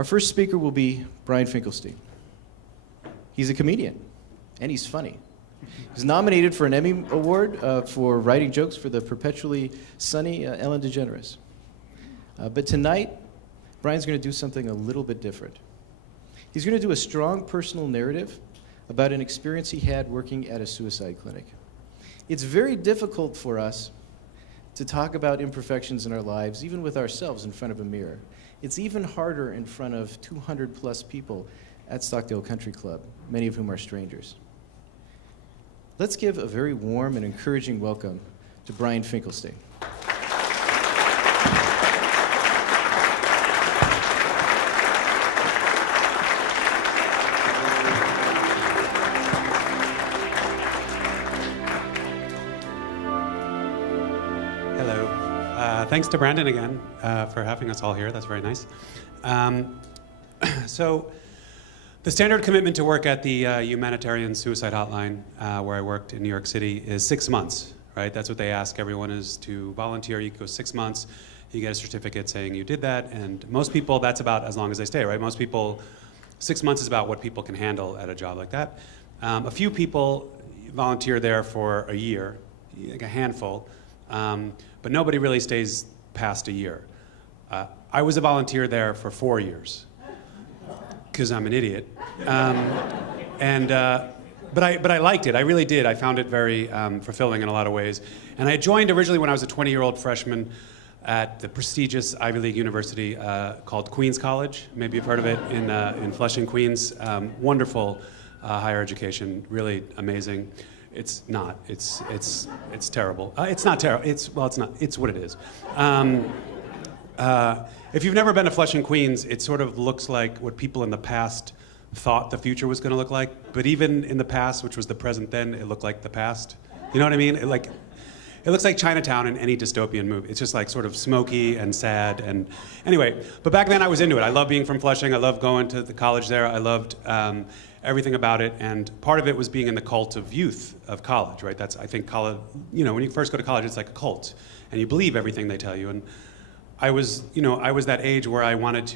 Our first speaker will be Brian Finkelstein. He's a comedian, and he's funny. He's nominated for an Emmy Award for writing jokes for the perpetually sunny Ellen DeGeneres. But tonight, Brian's going to do something a little bit different. He's going to do a strong personal narrative about an experience he had working at a suicide clinic. It's very difficult for us to talk about imperfections in our lives, even with ourselves in front of a mirror. It's even harder in front of 200 plus people at Stockdale Country Club, many of whom are strangers. Let's give a very warm and encouraging welcome to Brian Finkelstein. Thanks to Brandon again for having us all here. That's very nice. So the standard commitment to work at the humanitarian suicide hotline where I worked in New York City is 6 months, right? That's what they ask everyone, is to volunteer. You go 6 months, you get a certificate saying you did that, and most people, that's about as long as they stay, right? Most people, 6 months is about what people can handle at a job like that. A few people volunteer there for a year, like a handful. But nobody really stays past a year. I was a volunteer there for 4 years, because I'm an idiot. But I liked it. I really did. I found it very fulfilling in a lot of ways. And I joined originally when I was a 20-year-old freshman at the prestigious Ivy League university called Queens College. Maybe you've heard of it, in Flushing, Queens. Wonderful higher education, really amazing. It's not. It's terrible. It's not terrible. It's not. It's what it is. If you've never been to Flushing, Queens, it sort of looks like what people in the past thought the future was going to look like. But even in the past, which was the present then, it looked like the past. You know what I mean? It looks like Chinatown in any dystopian movie. It's just like sort of smoky and sad. And anyway, but back then I was into it. I loved being from Flushing. I loved going to the college there. I loved everything about it, and part of it was being in the cult of youth of college, right? That's, I think, college, when you first go to college, it's like a cult, and you believe everything they tell you. And I was that age where I was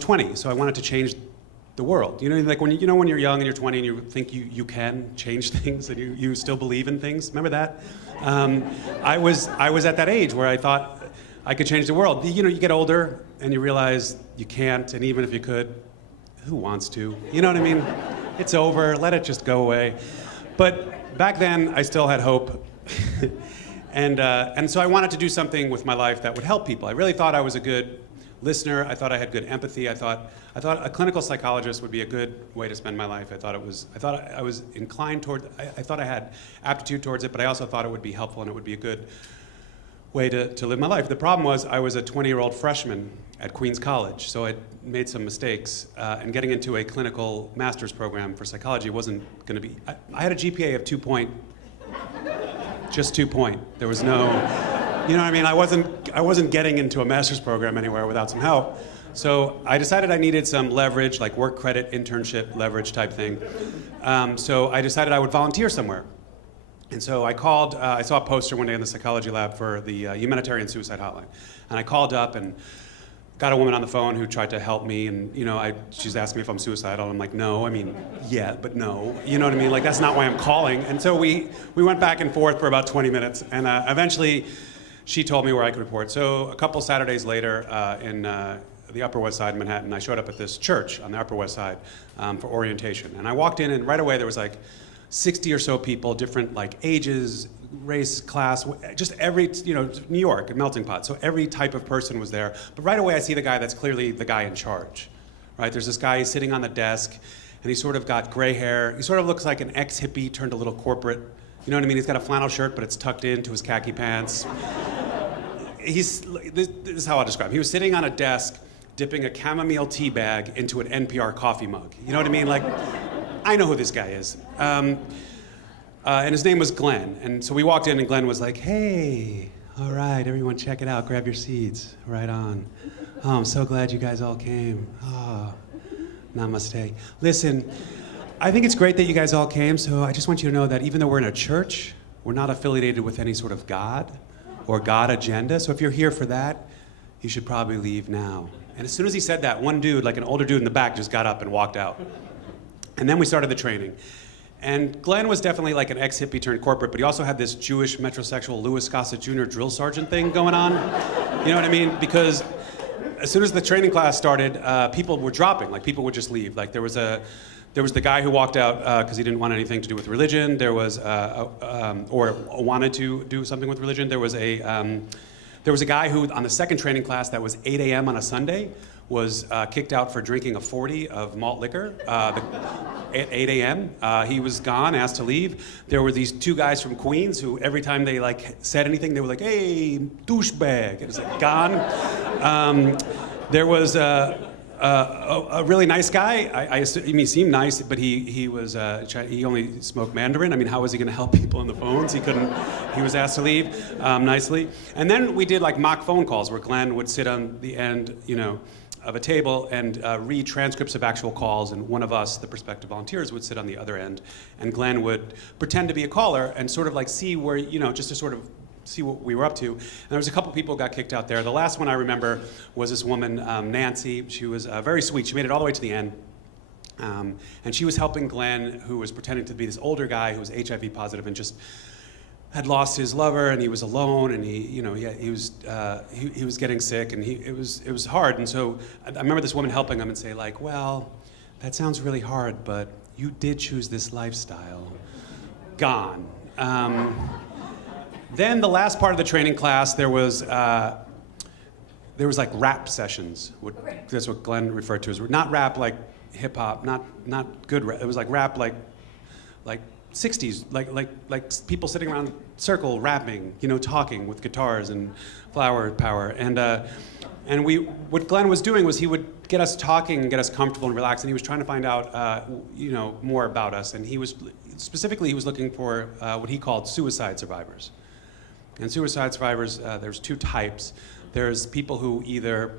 20, so I wanted to change the world. Like when you're young and you're 20 and you think you can change things and you still believe in things. Remember that? I was at that age where I thought I could change the world. You get older and you realize you can't, and even if you could, who wants to? You know what I mean? It's over, let it just go away. But back then, I still had hope. And so I wanted to do something with my life that would help people. I really thought I was a good listener. I thought I had good empathy. I thought a clinical psychologist would be a good way to spend my life. I thought I was inclined toward, I thought I had aptitude towards it, but I also thought it would be helpful and it would be a good way to live my life. The problem was I was a 20-year-old freshman at Queens College, so I made some mistakes, and getting into a clinical master's program for psychology wasn't going to be. I had a GPA of 2 point, just 2 point. There was no, you know what I mean? I wasn't getting into a master's program anywhere without some help. So I decided I needed some leverage, like work credit, internship, leverage type thing. So I decided I would volunteer somewhere. And so I called, I saw a poster one day in the psychology lab for the humanitarian suicide hotline. And I called up and got a woman on the phone who tried to help me, and she's asked me if I'm suicidal. I'm like, no, I mean, yeah, but no. You know what I mean? Like, that's not why I'm calling. And so we went back and forth for about 20 minutes, and eventually she told me where I could report. So a couple Saturdays later in the Upper West Side of Manhattan, I showed up at this church on the Upper West Side for orientation. And I walked in, and right away there was like 60 or so people, different like ages, race, class, just every, New York, a melting pot. So every type of person was there. But right away I see the guy that's clearly the guy in charge, right? There's this guy sitting on the desk, and he's sort of got gray hair. He sort of looks like an ex-hippie turned a little corporate. You know what I mean? He's got a flannel shirt, but it's tucked into his khaki pants. This is how I'll describe him. He was sitting on a desk, dipping a chamomile tea bag into an NPR coffee mug. You know what I mean? Like, I know who this guy is. And his name was Glenn. And so we walked in, and Glenn was like, hey, all right, everyone check it out. Grab your seats. Right on. Oh, I'm so glad you guys all came. Oh, namaste. Listen, I think it's great that you guys all came, so I just want you to know that even though we're in a church, we're not affiliated with any sort of God or God agenda. So if you're here for that, you should probably leave now. And as soon as he said that, one dude, like an older dude in the back, just got up and walked out. And then we started the training. And Glenn was definitely like an ex-hippie turned corporate, but he also had this Jewish metrosexual Louis Gossett Jr. drill sergeant thing going on. You know what I mean? Because as soon as the training class started, people were dropping. Like, people would just leave. Like, there was the guy who walked out because he didn't want anything to do with religion. There was, or wanted to do something with religion. There was a guy who, on the second training class that was 8 a.m. on a Sunday, was kicked out for drinking a 40 of malt liquor at 8 a.m. He was gone, asked to leave. There were these two guys from Queens who every time they like said anything, they were like, "Hey, douchebag." It was like, gone. There was a really nice guy. I mean, he seemed nice, but he only spoke Mandarin. I mean, how was he going to help people on the phones? He couldn't. He was asked to leave nicely. And then we did like mock phone calls where Glenn would sit on the end, of a table and read transcripts of actual calls, and one of us, the prospective volunteers, would sit on the other end, and Glenn would pretend to be a caller and sort of like see where, just to sort of see what we were up to. And there was a couple people who got kicked out there. The last one I remember was this woman, Nancy. She was very sweet. She made it all the way to the end. And she was helping Glenn, who was pretending to be this older guy who was HIV positive and just had lost his lover, and he was alone, and he was getting sick, and it was hard. And so I remember this woman helping him and say like, "Well, that sounds really hard, but you did choose this lifestyle." Gone. Then the last part of the training class, there was like rap sessions. That's what Glenn referred to as not rap like hip hop, not good rap. It was like rap like 60s, like people sitting around in a circle rapping, talking with guitars and flower power. And what Glenn was doing was he would get us talking and get us comfortable and relaxed, and he was trying to find out, more about us. And he was looking for what he called suicide survivors. And suicide survivors, there's two types. There's people who either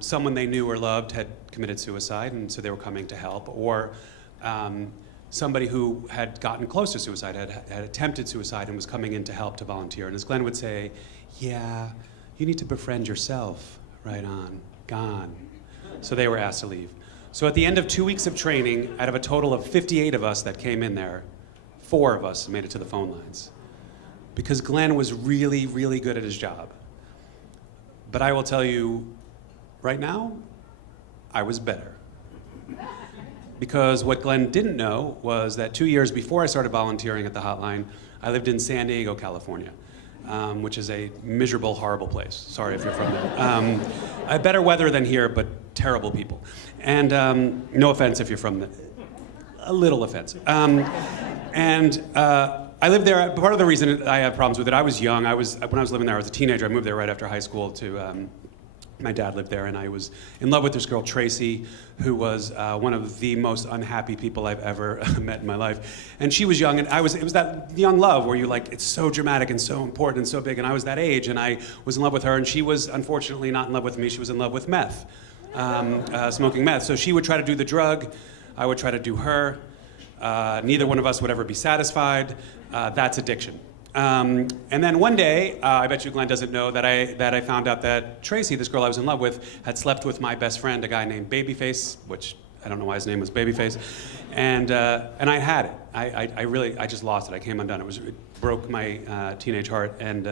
someone they knew or loved had committed suicide, and so they were coming to help, or somebody who had gotten close to suicide, had attempted suicide and was coming in to help, to volunteer. And as Glenn would say, "Yeah, you need to befriend yourself. Right on. Gone." So they were asked to leave. So at the end of 2 weeks of training, out of a total of 58 of us that came in there, 4 of us made it to the phone lines. Because Glenn was really, really good at his job. But I will tell you, right now, I was better. Because what Glenn didn't know was that 2 years before I started volunteering at the hotline, I lived in San Diego, California, which is a miserable, horrible place. Sorry if you're from there. Better weather than here, but terrible people. And no offense if you're from there. A little offense. I lived there. Part of the reason I have problems with it, I was young. When I was living there, I was a teenager. I moved there right after high school to, my dad lived there, and I was in love with this girl, Tracy, who was one of the most unhappy people I've ever met in my life. And she was young, and it was that young love where you're like, it's so dramatic and so important and so big, and I was that age, and I was in love with her, and she was unfortunately not in love with me. She was in love with meth, smoking meth. So she would try to do the drug, I would try to do her. Neither one of us would ever be satisfied. That's addiction. And then one day, I bet you Glenn doesn't know that I found out that Tracy, this girl I was in love with, had slept with my best friend, a guy named Babyface, which I don't know why his name was Babyface, and I had it. I just lost it. I came undone. It broke my teenage heart, and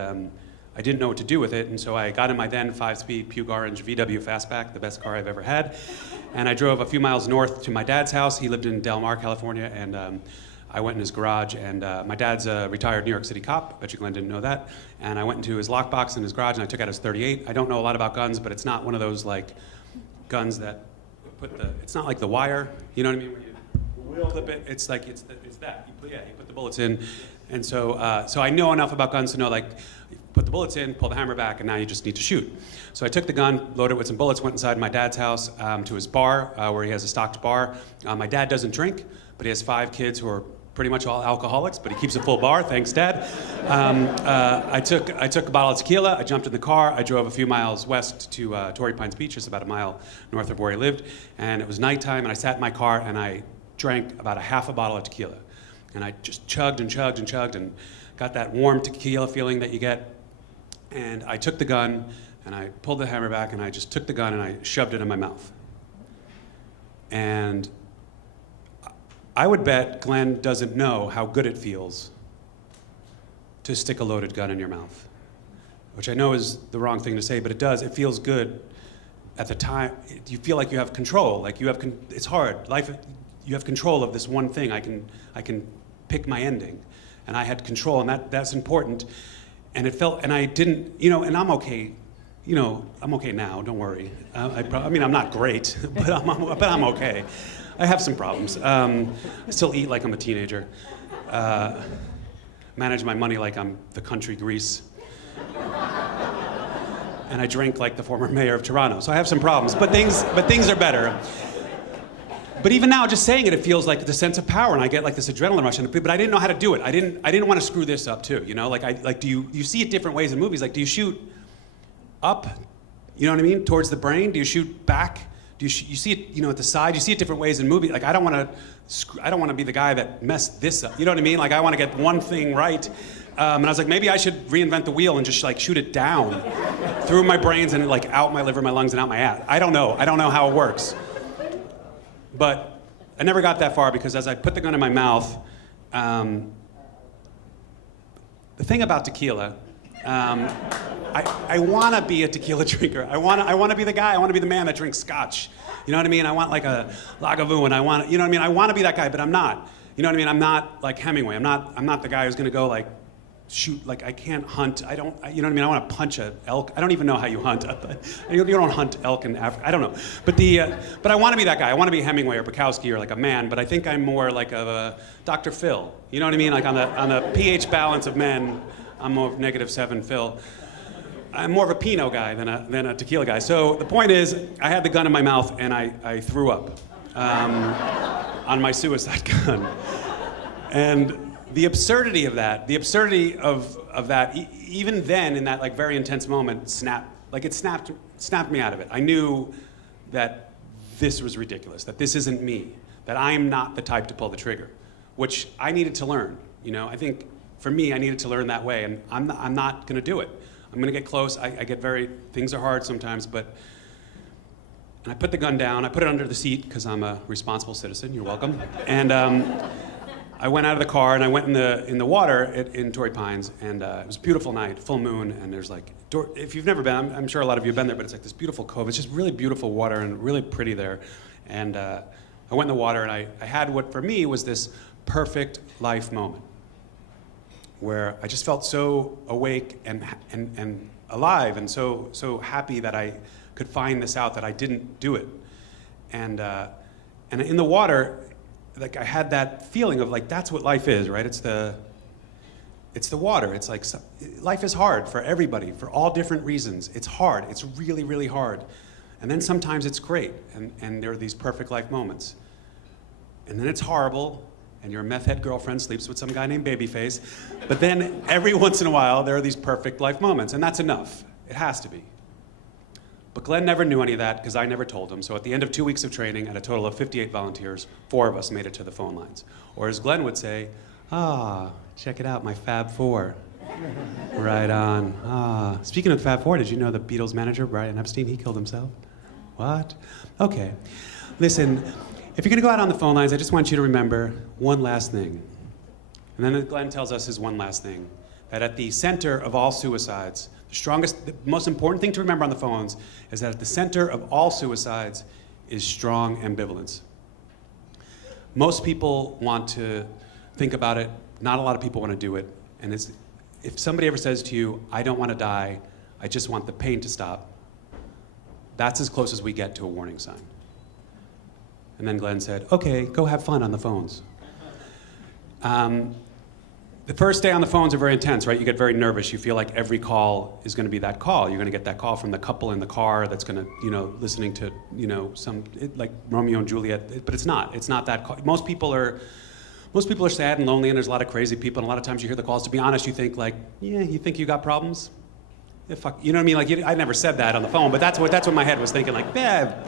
I didn't know what to do with it, and so I got in my then 5-speed puke orange VW Fastback, the best car I've ever had, and I drove a few miles north to my dad's house. He lived in Del Mar, California, and I went in his garage, and my dad's a retired New York City cop. Bet you Glenn didn't know that. And I went into his lockbox in his garage, and I took out his .38. I don't know a lot about guns, but it's not one of those like guns that it's not like the wire. You know what I mean? When you clip it, it's like it's that. You put the bullets in, and so I know enough about guns to know like. Put the bullets in, pull the hammer back, and now you just need to shoot. So I took the gun, loaded it with some bullets, went inside my dad's house to his bar, where he has a stocked bar. My dad doesn't drink, but he has 5 kids who are pretty much all alcoholics, but he keeps a full bar, thanks Dad. I took a bottle of tequila, I jumped in the car, I drove a few miles west to Torrey Pines Beach, just about a mile north of where he lived, and it was nighttime, and I sat in my car, and I drank about a half a bottle of tequila. And I just chugged and chugged and chugged, and got that warm tequila feeling that you get. And I took the gun, And I pulled the hammer back, and I just took the gun, and I shoved it in my mouth. And I would bet Glenn doesn't know how good it feels to stick a loaded gun in your mouth, which I know is the wrong thing to say, but it does. It feels good at the time. You feel like you have control. Like you have. It's hard. Life. You have control of this one thing. I can pick my ending, and I had control, and that's important. And it felt. And I didn't. And I'm okay. I'm okay now. Don't worry. I mean, I'm not great, but I'm okay. I have some problems. I still eat like I'm a teenager. Manage my money like I'm the country Grease. And I drink like the former mayor of Toronto. So I have some problems, but things are better. But even now, just saying it feels like the sense of power, and I get like this adrenaline rush. But I didn't know how to do it. I didn't want to screw this up too. Do you see it different ways in movies? Like, do you shoot up? You know what I mean? Towards the brain? Do you shoot back? You see it, at the side? You see it different ways in movies. Like, I don't want to be the guy that messed this up. You know what I mean? Like, I want to get one thing right. And I was like, maybe I should reinvent the wheel and just like shoot it down through my brains and like out my liver, my lungs, and out my ass. I don't know how it works. But I never got that far because as I put the gun in my mouth, the thing about tequila, I want to be a tequila drinker. I want to be the guy. I want to be the man that drinks scotch. You know what I mean? I want like a Lagavulin. I want to be that guy, but I'm not. You know what I mean? I'm not like Hemingway. I'm not the guy who's going to go like shoot. Like I can't hunt. You know what I mean? I want to punch an elk. I don't even know how you hunt. You don't hunt elk in Africa. I don't know. But I want to be that guy. I want to be Hemingway or Bukowski or like a man. But I think I'm more like a Dr. Phil. You know what I mean? Like on the pH balance of men, I'm more of -7 Phil. I'm more of a Pinot guy than a tequila guy. So the point is, I had the gun in my mouth and I threw up on my suicide gun. And the absurdity of that, even then in that like very intense moment, snapped me out of it. I knew that this was ridiculous, that this isn't me, that I'm not the type to pull the trigger, which I needed to learn. I think for me, I needed to learn that way, and I'm not going to do it. I'm going to get close. Things are hard sometimes, and I put the gun down. I put it under the seat because I'm a responsible citizen. You're welcome. And I went out of the car and I went in the water in Torrey Pines, and it was a beautiful night, full moon, and there's like, if you've never been, I'm sure a lot of you have been there, but it's like this beautiful cove. It's just really beautiful water and really pretty there. And I went in the water and I had what for me was this perfect life moment, where I just felt so awake and alive and so happy that I could find this out, that I didn't do it. And in the water, like I had that feeling of like, that's what life is, right? It's the water. It's like, life is hard for everybody, for all different reasons. It's hard. It's really, really hard. And then sometimes it's great, and there are these perfect life moments. And then it's horrible, and your meth head girlfriend sleeps with some guy named Babyface. But then every once in a while, there are these perfect life moments, and that's enough. It has to be. But Glenn never knew any of that because I never told him. So at the end of 2 weeks of training, at a total of 58 volunteers, 4 of us made it to the phone lines. Or as Glenn would say, check it out, my Fab Four. Right on. Speaking of Fab Four, did you know the Beatles manager, Brian Epstein, he killed himself? What? Okay. Listen, if you're going to go out on the phone lines, I just want you to remember one last thing. And then Glenn tells us his one last thing, that at the center of all suicides, the most important thing to remember on the phones is that at the center of all suicides is strong ambivalence. Most people want to think about it. Not a lot of people want to do it. And if somebody ever says to you, I don't want to die, I just want the pain to stop, that's as close as we get to a warning sign. And then Glenn said, okay, go have fun on the phones. The first day on the phones are very intense, right? You get very nervous. You feel like every call is going to be that call. You're going to get that call from the couple in the car that's going to, listening to, like Romeo and Juliet. But it's not. It's not that call. Most people are sad and lonely, and there's a lot of crazy people. And a lot of times you hear the calls. To be honest, you think like, yeah, you think you got problems? Yeah, fuck. You know what I mean? Like, I never said that on the phone, but that's what my head was thinking. Like, yeah,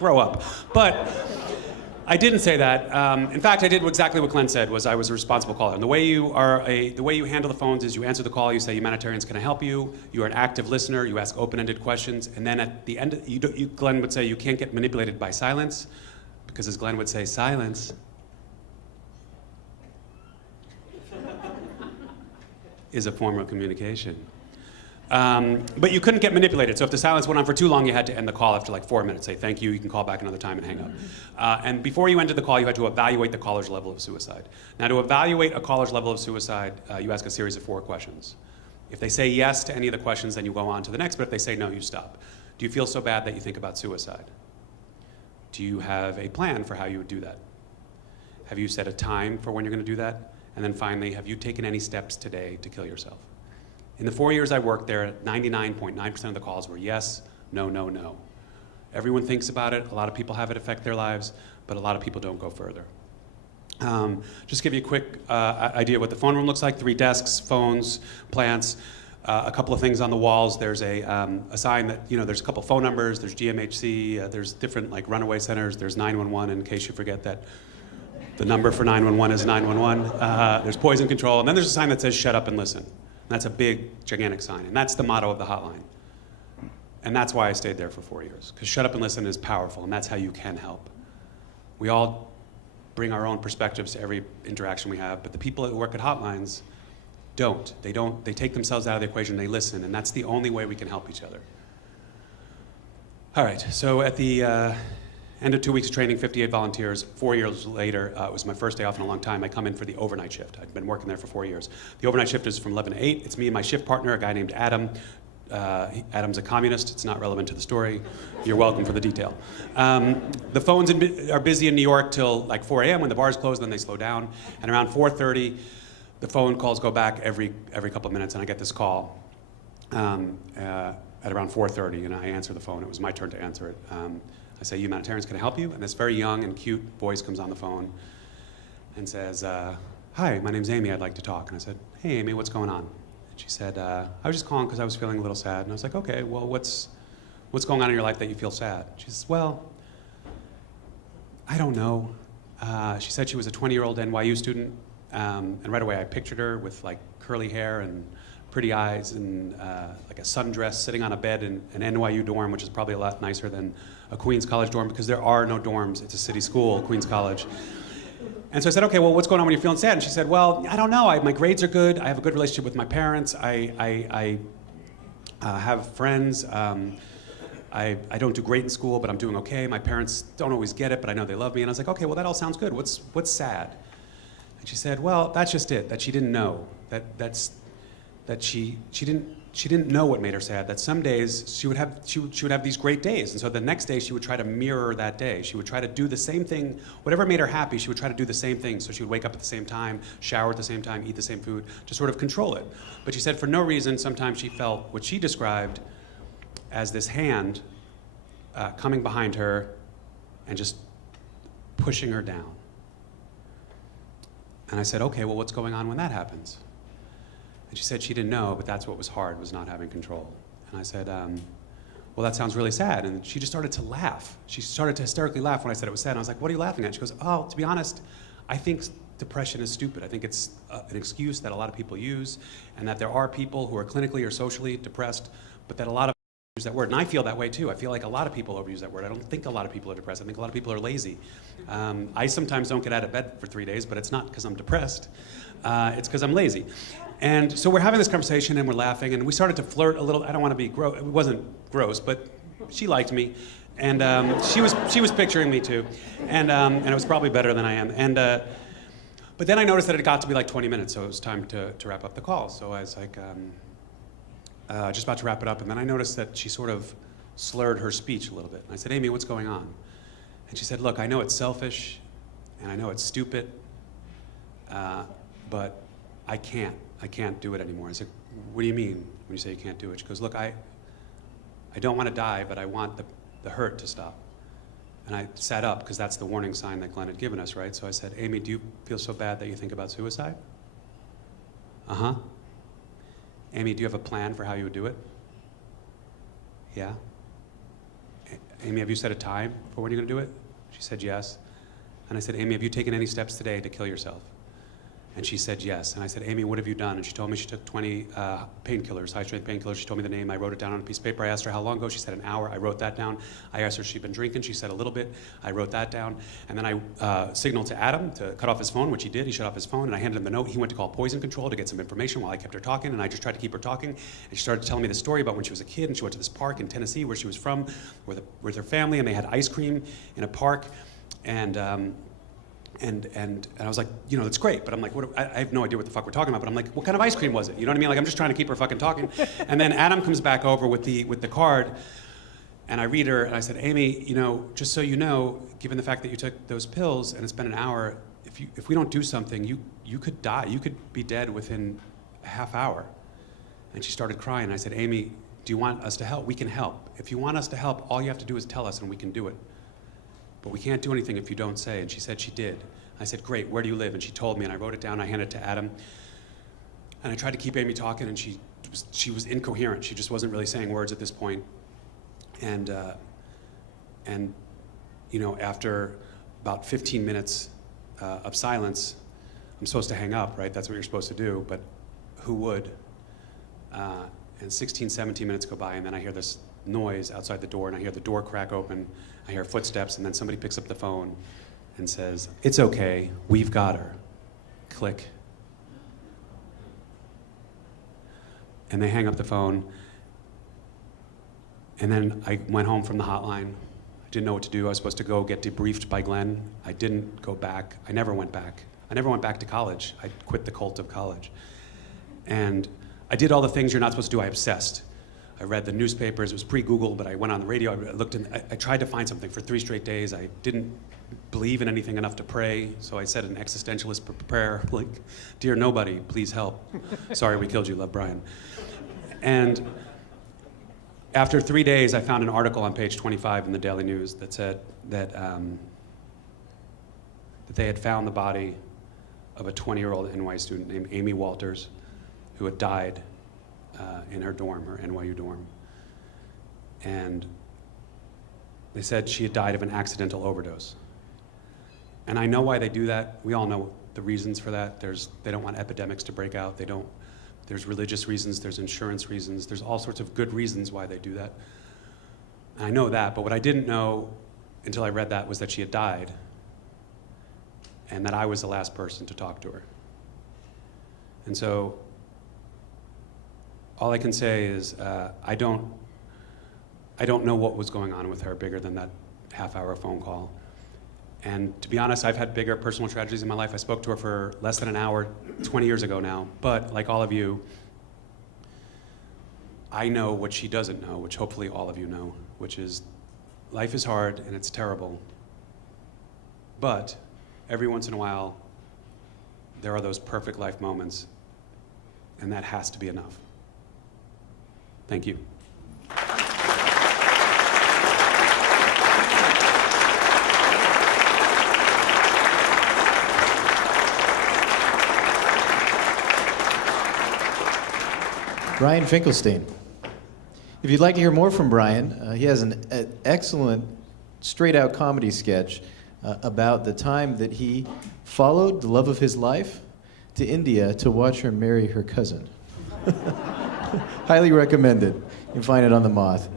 grow up. But I didn't say that. In fact, I did exactly what Glenn said. Was I was a responsible caller. And the way you handle the phones is you answer the call. You say, "Humanitarians, can I help you?" You are an active listener. You ask open-ended questions, and then at the end, Glenn would say, "You can't get manipulated by silence," because as Glenn would say, silence is a form of communication. But you couldn't get manipulated. So if the silence went on for too long, you had to end the call after like 4 minutes. Say, "Thank you, you can call back another time," and hang up. And before you ended the call, you had to evaluate the caller's level of suicide. Now, to evaluate a caller's level of suicide, you ask a series of 4 questions. If they say yes to any of the questions, then you go on to the next. But if they say no, you stop. Do you feel so bad that you think about suicide? Do you have a plan for how you would do that? Have you set a time for when you're going to do that? And then finally, have you taken any steps today to kill yourself? In the 4 years I worked there, 99.9% of the calls were yes, no, no, no. Everyone thinks about it. A lot of people have it affect their lives, but a lot of people don't go further. Just give you a quick idea of what the phone room looks like. 3 desks, phones, plants, a couple of things on the walls. There's a sign that, there's a couple phone numbers. There's GMHC. There's different like runaway centers. There's 911 in case you forget that the number for 911 is 911. There's poison control. And then there's a sign that says "Shut up and listen." That's a big, gigantic sign. And that's the motto of the hotline. And that's why I stayed there for 4 years. Because shut up and listen is powerful, and that's how you can help. We all bring our own perspectives to every interaction we have, but the people that work at hotlines don't. They take themselves out of the equation, they listen, and that's the only way we can help each other. All right, so at the end of 2 weeks of training, 58 volunteers. 4 years later, it was my first day off in a long time. I come in for the overnight shift. I'd been working there for 4 years. The overnight shift is from 11 to 8. It's me and my shift partner, a guy named Adam. Adam's a communist. It's not relevant to the story. You're welcome for the detail. The phones are busy in New York till like 4 a.m. when the bars close, then they slow down. And around 4:30, the phone calls go back every couple of minutes, and I get this call at around 4:30, and I answer the phone. It was my turn to answer it. I say, "Humanitarians, can I help you?" And this very young and cute voice comes on the phone and says, "Hi, my name's Amy, I'd like to talk." And I said, "Hey, Amy, what's going on?" And she said, "I was just calling because I was feeling a little sad." And I was like, "Okay, well, what's going on in your life that you feel sad?" She says, "Well, I don't know." She said she was a 20-year-old NYU student, and right away I pictured her with like curly hair and pretty eyes and like a sundress sitting on a bed in an NYU dorm, which is probably a lot nicer than a Queens College dorm because there are no dorms. It's a city school, Queens College. And so I said, "Okay, well, what's going on when you're feeling sad?" And she said, "Well, I don't know. My grades are good. I have a good relationship with my parents. I have friends. I don't do great in school, but I'm doing okay. My parents don't always get it, but I know they love me." And I was like, "Okay, well, that all sounds good. What's sad?" And she said, "Well, that's just it. That she didn't know. That she didn't know what made her sad. That some days she would have these great days, and so the next day she would try to mirror that day. She would try to do the same thing, whatever made her happy. She would try to do the same thing. So she would wake up at the same time, shower at the same time, eat the same food, to sort of control it. But she said for no reason, sometimes she felt what she described as this hand coming behind her and just pushing her down." And I said, "Okay, well, what's going on when that happens?" And she said she didn't know, but that's what was hard, was not having control. And I said, "Well, that sounds really sad." And she just started to laugh. She started to hysterically laugh when I said it was sad. And I was like, "What are you laughing at?" She goes, "Oh, to be honest, I think depression is stupid. I think it's an excuse that a lot of people use, and that there are people who are clinically or socially depressed, but that a lot of people use that word." And I feel that way too. I feel like a lot of people overuse that word. I don't think a lot of people are depressed. I think a lot of people are lazy. I sometimes don't get out of bed for 3 days, but it's not because I'm depressed. It's because I'm lazy. And so we're having this conversation and we're laughing, and we started to flirt a little. I don't want to be gross. It wasn't gross, but she liked me, and she was picturing me too, and it was probably better than I am. And but then I noticed that it got to be like 20 minutes, so it was time to wrap up the call. So I was like, just about to wrap it up, and then I noticed that she sort of slurred her speech a little bit. And I said, "Amy, what's going on?" And she said, "Look, I know it's selfish, and I know it's stupid, but I can't do it anymore." I said, "What do you mean when you say you can't do it?" She goes, "Look, I don't want to die, but I want the hurt to stop." And I sat up, because that's the warning sign that Glenn had given us, right? So I said, "Amy, do you feel so bad that you think about suicide?" "Uh-huh." "Amy, do you have a plan for how you would do it?" "Yeah." "Amy, have you set a time for when you're going to do it?" She said, "Yes." And I said, Amy, have you taken any steps today to kill yourself? And she said yes. And I said, Amy, what have you done? And she told me she took 20 painkillers, high-strength painkillers. She told me the name. I wrote it down on a piece of paper. I asked her how long ago. She said an hour. I wrote that down. I asked her if she'd been drinking. She said a little bit. I wrote that down. And then I signaled to Adam to cut off his phone, which he did. He shut off his phone, and I handed him the note. He went to call poison control to get some information while I kept her talking, and I just tried to keep her talking. And she started telling me the story about when she was a kid, and she went to this park in Tennessee where she was from with her family, and they had ice cream in a park. And I was like, you know, that's great, but I'm like, I have no idea what the fuck we're talking about, but I'm like, what kind of ice cream was it? You know what I mean? Like, I'm just trying to keep her fucking talking. And then Adam comes back over with the card, and I read her, and I said, Amy, you know, just so you know, given the fact that you took those pills and it's been an hour, if we don't do something, you could die. You could be dead within a half hour. And she started crying, and I said, Amy, do you want us to help? We can help. If you want us to help, all you have to do is tell us, and we can do it. But we can't do anything if you don't say. And she said she did. I said, great, where do you live? And she told me, and I wrote it down, I handed it to Adam. And I tried to keep Amy talking, and she was incoherent. She just wasn't really saying words at this point. And you know, after about 15 minutes of silence, I'm supposed to hang up, right? That's what you're supposed to do, but who would? And 16, 17 minutes go by, and then I hear this noise outside the door, and I hear the door crack open. I hear footsteps, and then somebody picks up the phone and says, it's okay, we've got her. Click. And they hang up the phone. And then I went home from the hotline. I didn't know what to do. I was supposed to go get debriefed by Glenn. I didn't go back. I never went back. I never went back to college. I quit the cult of college. And I did all the things you're not supposed to do. I obsessed. I read the newspapers. It was pre-Google, but I went on the radio. I looked in. I tried to find something for 3 straight days. I didn't believe in anything enough to pray, so I said an existentialist prayer, like, dear nobody, please help. Sorry we killed you, love, Brian. And after 3 days, I found an article on page 25 in the Daily News that said that they had found the body of a 20-year-old NYU student named Amy Walters, who had died in her dorm, her NYU dorm. And they said she had died of an accidental overdose. And I know why they do that. We all know the reasons for that. They don't want epidemics to break out. There's religious reasons, there's insurance reasons, there's all sorts of good reasons why they do that. And I know that, but what I didn't know until I read that was that she had died, and that I was the last person to talk to her. And so, all I can say is I don't know what was going on with her bigger than that half-hour phone call. And to be honest, I've had bigger personal tragedies in my life. I spoke to her for less than an hour 20 years ago now. But like all of you, I know what she doesn't know, which hopefully all of you know, which is life is hard and it's terrible. But every once in a while, there are those perfect life moments, and that has to be enough. Thank you. Brian Finkelstein. If you'd like to hear more from Brian, he has an excellent straight-out comedy sketch about the time that he followed the love of his life to India to watch her marry her cousin. Highly recommended. You can find it on The Moth.